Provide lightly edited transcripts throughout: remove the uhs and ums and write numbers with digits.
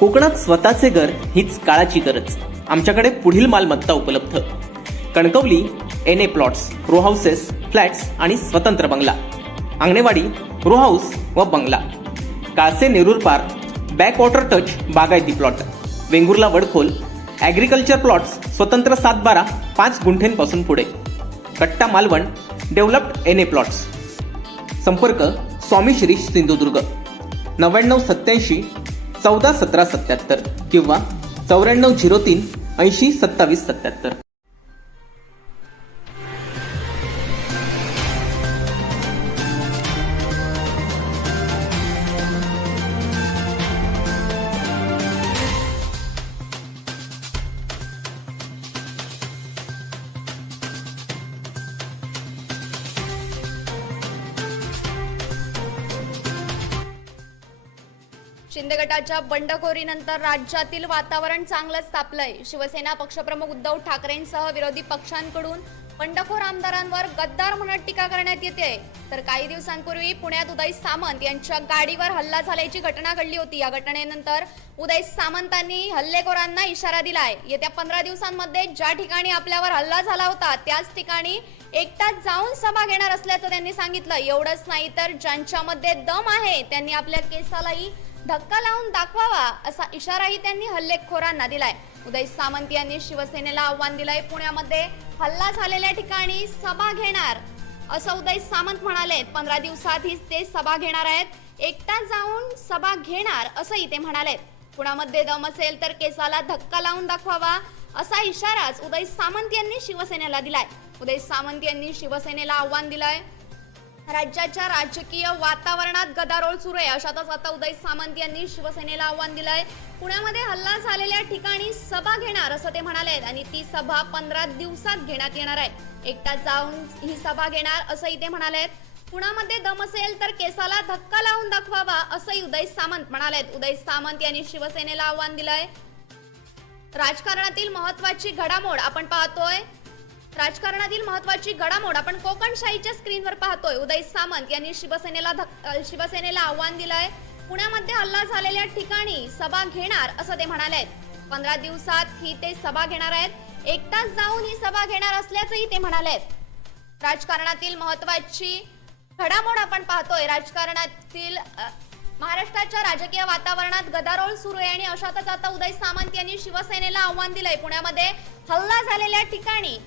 कोकणात स्वतःचे घर हीच काळाची गरज. आमच्याकडे पुढील मालमत्ता उपलब्ध: Kankavli NA plots, row houses, flats आणि स्वतंत्र बंगला, आंगणेवाडी, रो हाऊस व बंगला, Kase Nerur park, back water touch बागायती plot, Vengurla Vadkhol, agriculture plots, स्वतंत्र 7-12 5 गुंठेंपासून पुढे, कट्टा मालवण, डेव्हलप्ड NA प्लॉट्स. संपर्क: स्वामी शिरीष, सिंधुदुर्ग, 9987 141777 किंवा 9403 80 27 77. शिंदे गटाच्या बंडखोरीनंतर राज्यातील वातावरण चांगलंच तापलंय. शिवसेना पक्षप्रमुख उद्धव ठाकरेंसह विरोधी पक्षांकडून बंडखोर आमदारांवर गद्दार म्हणत टीका करण्यात येते. तर काही दिवसांपूर्वी पुण्यात उदय सामंत यांच्या गाडीवर हल्ला झाल्याची घटना घडली होती. या घटनेनंतर उदय सामंतांनी हल्लेखोरांना इशारा दिलाय. येत्या 15 दिवसांमध्ये ज्या ठिकाणी आपल्यावर हल्ला झाला होता त्याच ठिकाणी एकटाच जाऊन सभा घेणार असल्याचं त्यांनी सांगितलं. एवढंच नाही तर ज्यांच्यामध्ये दम आहे त्यांनी आपल्या केसालाही धक्का लावून दाखवावा असा इशाराही त्यांनी हल्लेखोरांना दिलाय. उदय सामंत यांनी शिवसेनेला आव्हान दिलंय. पुण्यामध्ये हल्ला झालेल्या ठिकाणी सभा घेणार असं उदय सामंत म्हणाले. 15 दिवसात ही ते सभा घेणार आहेत. एकटा जाऊन सभा घेणार असंही ते म्हणाले. पुण्यामध्ये दम असेल तर केसाला धक्का लावून दाखवावा असा इशाराच उदय सामंत यांनी शिवसेनेला दिलाय. उदय सामंत यांनी शिवसेनेला आव्हान दिलंय. राज्याच्या राजकीय वातावरणात गदारोळ सुरू आहे. अशातच आता उदय सामंत यांनी शिवसेनेला आव्हान दिलंय. पुण्यामध्ये हल्ला झालेल्या ठिकाणी सभा घेणार असं ते म्हणाले आणि ती सभा 15 दिवसात घेण्यात येणार आहे. एकटा जाऊन ही सभा घेणार असंही ते म्हणाले. पुण्यामध्ये दम असेल तर केसाला धक्का लावून दाखवावा असंही उदय सामंत म्हणाले. उदय सामंत यांनी शिवसेनेला आव्हान दिलंय. राजकारणातील महत्त्वाची घडामोड आपण पाहतोय. राजकारणातील महत्त्वाची घडामोड आपण कोकणशाहीच्या स्क्रीनवर पाहतोय. उदय सामंत यांनी शिवसेनेला आव्हान दिलंय. पुण्यामध्ये हल्ला झालेल्या ठिकाणी सभा घेणार असं ते म्हणाले. 15 दिवसात ही ते सभा घेणार आहेत. एकटाच जाऊन ही सभा घेणार असल्याचंही ते म्हणाले. राजकारणातील महत्त्वाची घडामोड आपण पाहतोय. राजकारणातील महाराष्ट्राच्या राजकीय वातावरणात गदारोळ सुरू आहे आणि अशातच आता उदय सामंत यांनी शिवसेनेला आव्हान दिलंय. पुण्यामध्ये हल्ला झालेल्या ठिकाणी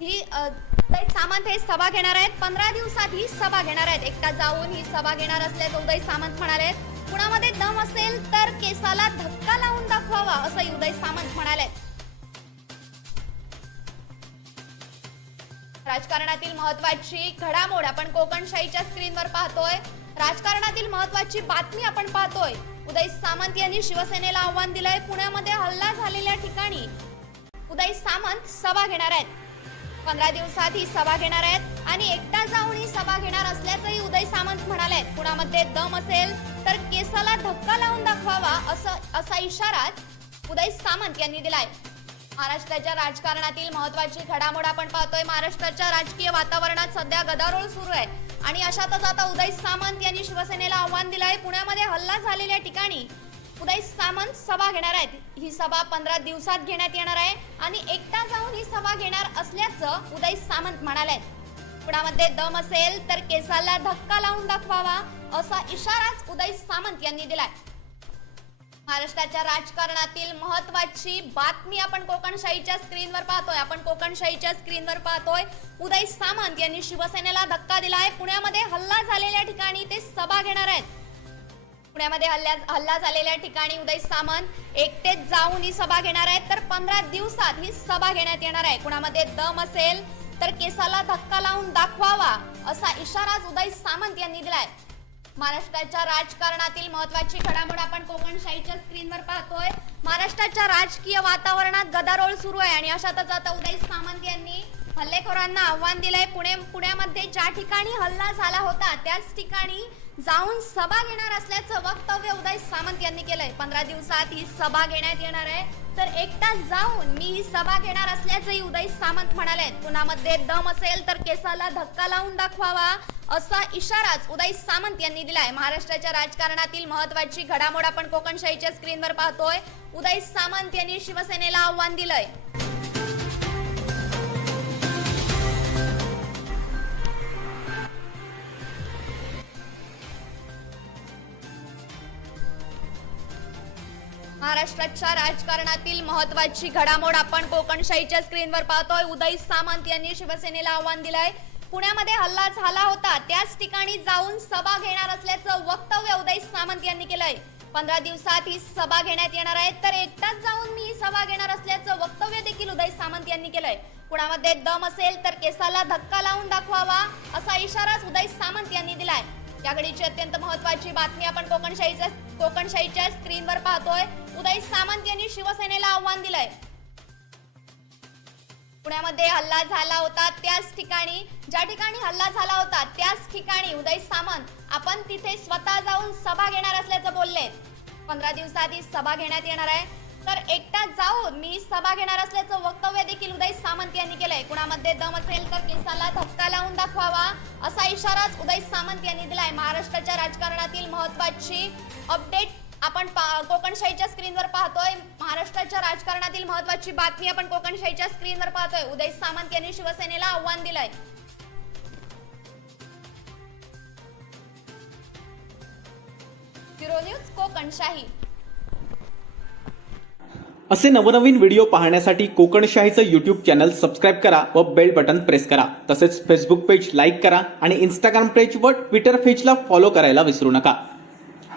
ही उदय सामंत हे सभा घेणार आहेत. 15 दिवसात ही सभा घेणार आहेत. एकटा जाऊन ही सभा घेणार असल्याचं उदय सामंत म्हणाले. पुण्यामध्ये दम असेल तर केसाला धक्का लावून दाखवावा असंही उदय सामंत म्हणाले. राजकारणातील महत्त्वाची घडामोड आपण कोकणशाहीच्या स्क्रीनवर पाहतोय. राजकारणातील महत्त्वाची बातमी आपण पाहतोय. उदय सामंत यांनी शिवसेनेला आव्हान दिलंय. पुण्यामध्ये हल्ला झालेल्या ठिकाणी उदय सामंत सभा घेणार आहेत. 15 दिवसात ही सभा घेणार आहेत आणि एकटा जाऊन ही सभा घेणार असल्याचंही उदय सामंत म्हणाले. पुण्यामध्ये दम असेल तर केसाला धक्का लावून दाखवावा असा इशाराच उदय सामंत यांनी दिलाय. महाराष्ट्राच्या राजकारणातील महत्त्वाची घडामोड आपण पाहतोय. महाराष्ट्राच्या राजकीय वातावरणात सध्या गदारोळ सुरू आहे आणि अशातच आता उदय सामंत यांनी शिवसेनेला आव्हान दिलंय. पुण्यामध्ये हल्ला झालेल्या ठिकाणी उदय सामंत सभा घेणार आहेत. ही सभा 15 दिवसात घेण्यात येणार आहे आणि एकटा जाऊन ही सभा घेणार असल्याचं उदय सामंत म्हणाले. पुण्यामध्ये दम असेल तर केसाला धक्का लावून दाखवावा असा इशाराच उदय सामंत यांनी दिलाय. महाराष्ट्राच्या राजकारणातील महत्त्वाची बातमी आपण कोकणशाहीच्या स्क्रीनवर पाहतोय. उदय सामंत यांनी शिवसेनेला धक्का दिलाय. पुण्यामध्ये हल्ला झालेल्या ठिकाणी ते सभा घेणार आहेत. पुण्यामध्ये हल्ला झालेल्या ठिकाणी उदय सामंत एकटेच जाऊन ही सभा घेणार आहेत. तर 15 दिवसात ही सभा घेण्यात येणार आहे. पुण्यामध्ये दम असेल तर केसाला धक्का लावून दाखवावा असा इशाराच उदय सामंत यांनी दिलाय. महाराष्ट्राच्या राजकारणातील महत्त्वाची घडामोड आपण कोकणशाहीच्या स्क्रीनवर पाहतोय. महाराष्ट्राच्या राजकीय वातावरणात गदारोळ सुरू आहे आणि अशातच आता उदय सामंत यांनी हल्लेखोरांना आव्हान दिलंय. पुण्यामध्ये ज्या ठिकाणी हल्ला झाला होता त्याच ठिकाणी जाऊन सभा घेणार असल्याचं वक्तव्य उदय सामंत यांनी केलंय. 15 दिवसात ही सभा घेण्यात येणार आहे, तर एकटा जाऊन मी ही सभा घेणार असल्याचंही उदय सामंत म्हणाले. पुण्यामध्ये दम असेल तर केसाला धक्का लावून दाखवावा असा इशाराच उदय सामंत यांनी दिलाय. महाराष्ट्राच्या राजकारणातील महत्त्वाची घडामोड आपण कोकणशाहीच्या स्क्रीनवर पाहतोय. उदय सामंत यांनी शिवसेनेला आव्हान दिलंय. महाराष्ट्राच्या राजकारणातील महत्त्वाची घडामोड आपण कोकणशाहीच्या स्क्रीनवर पाहतोय. उदय सामंत यांनी शिवसेनेला आव्हान दिलंय. पुण्यामध्ये हल्ला झाला होता त्याच ठिकाणी जाऊन सभा घेणार असल्याचं वक्तव्य उदय सामंत यांनी केलंय. 15 दिवसात ही सभा घेण्यात येणार आहे, तर एकटाच जाऊन मी ही सभा घेणार असल्याचं वक्तव्य देखील उदय सामंत यांनी केलंय. पुण्यामध्ये दम असेल तर केसाला धक्का लावून दाखवावा असा इशाराच उदय सामंत यांनी दिलाय. या घडीची अत्यंत महत्त्वाची बातमी आपण कोकणशाहीच्या स्क्रीनवर पाहतोय. उदय सामंत यांनी शिवसेनेला आव्हान दिलंय. पुण्यामध्ये हल्ला झाला होता त्याच ठिकाणी ज्या ठिकाणी हल्ला झाला होता त्याच ठिकाणी उदय सामंत आपण तिथे स्वतः जाऊन सभा घेणार असल्याचं बोलले. 15 दिवसात ही सभा घेण्यात येणार आहे, तर एकटा जाऊन मी सभा घेणार असल्याचं वक्तव्य देखील उदय सामंत यांनी केलंय. कुणामध्ये दम असेल तर केसाला धक्का लावून दाखवावा असा इशाराच उदय सामंत यांनी दिलाय. महाराष्ट्राच्या राजकारणातील महत्त्वाची अपडेट आपण कोकणशाहीच्या स्क्रीनवर पाहतोय. महाराष्ट्राच्या राजकारणातील महत्त्वाची बातमी आपण कोकणशाहीच्या स्क्रीनवर पाहतोय. उदय सामंत यांनी शिवसेनेला आव्हान दिलंय. Bureau news Kokanshahi. असे नवनवीन व्हिडिओ पाहण्यासाठी कोकणशाहीचं यूट्यूब चॅनल सबस्क्राईब करा व बेल बटन प्रेस करा. तसेच फेसबुक पेज लाईक करा आणि इंस्टाग्राम पेज व ट्विटर पेजला फॉलो करायला विसरू नका.